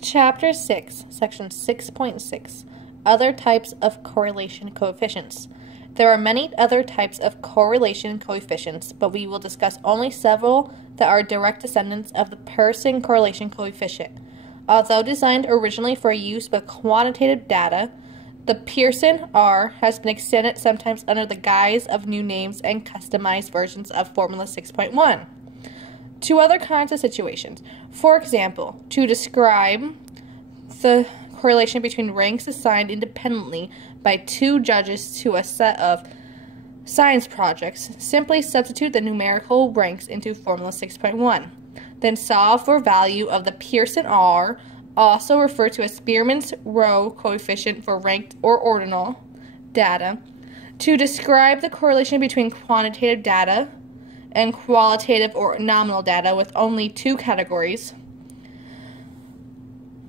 Chapter 6, Section 6.6, Other Types of Correlation Coefficients. There are many other types of correlation coefficients, but we will discuss only several that are direct descendants of the Pearson correlation coefficient. Although designed originally for use with quantitative data, the Pearson R has been extended sometimes under the guise of new names and customized versions of Formula 6.1. To other kinds of situations. For example, to describe the correlation between ranks assigned independently by two judges to a set of science projects, simply substitute the numerical ranks into Formula 6.1. Then solve for value of the Pearson R, also referred to as Spearman's row coefficient for ranked or ordinal data, to describe the correlation between quantitative data and qualitative or nominal data with only two categories.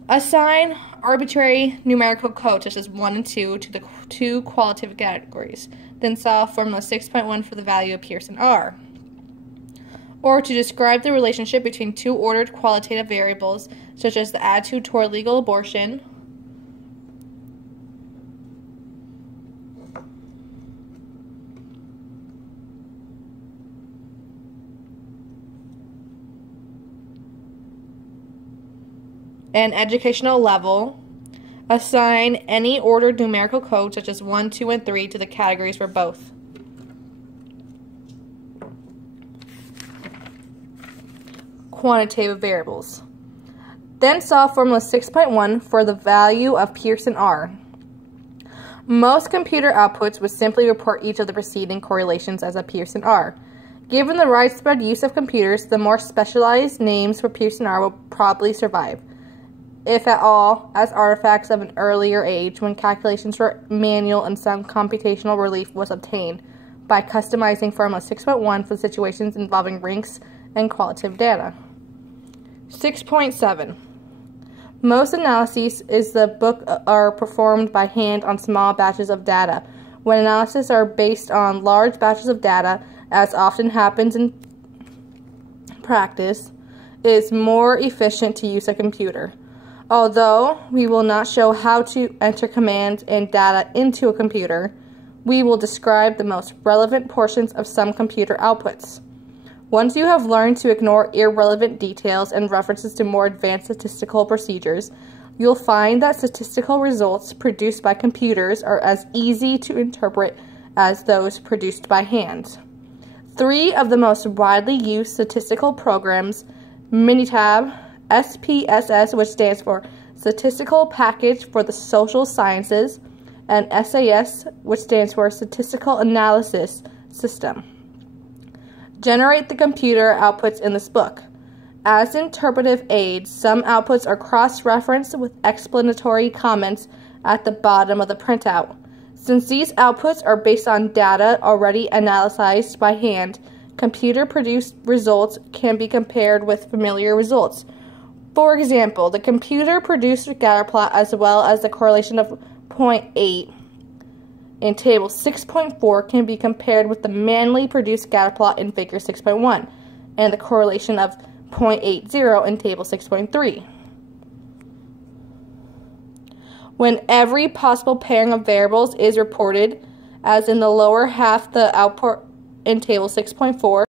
Assign arbitrary numerical codes such as 1 and 2 to the two qualitative categories. Then solve Formula 6.1 for the value of Pearson R. Or to describe the relationship between two ordered qualitative variables such as the attitude toward legal abortion and educational level. Assign any ordered numerical code such as 1, 2, and 3 to the categories for both. Quantitative variables. Then solve Formula 6.1 for the value of Pearson R. Most computer outputs would simply report each of the preceding correlations as a Pearson R. Given the widespread use of computers, the more specialized names for Pearson R will probably survive, if at all, as artifacts of an earlier age when calculations were manual and some computational relief was obtained by customizing Formula 6.1 for situations involving ranks and qualitative data. 6.7. Most analyses in the book are performed by hand on small batches of data. When analyses are based on large batches of data, as often happens in practice, it is more efficient to use a computer. Although we will not show how to enter commands and data into a computer, we will describe the most relevant portions of some computer outputs. Once you have learned to ignore irrelevant details and references to more advanced statistical procedures, you'll find that statistical results produced by computers are as easy to interpret as those produced by hand. 3 of the most widely used statistical programs, Minitab, SPSS, which stands for Statistical Package for the Social Sciences, and SAS, which stands for Statistical Analysis System, generate the computer outputs in this book. As interpretive aids, some outputs are cross-referenced with explanatory comments at the bottom of the printout. Since these outputs are based on data already analyzed by hand, computer-produced results can be compared with familiar results. For example, the computer-produced scatter plot as well as the correlation of 0.8 in Table 6.4 can be compared with the manually produced scatter plot in Figure 6.1 and the correlation of 0.80 in Table 6.3. When every possible pairing of variables is reported, as in the lower half the output in Table 6.4,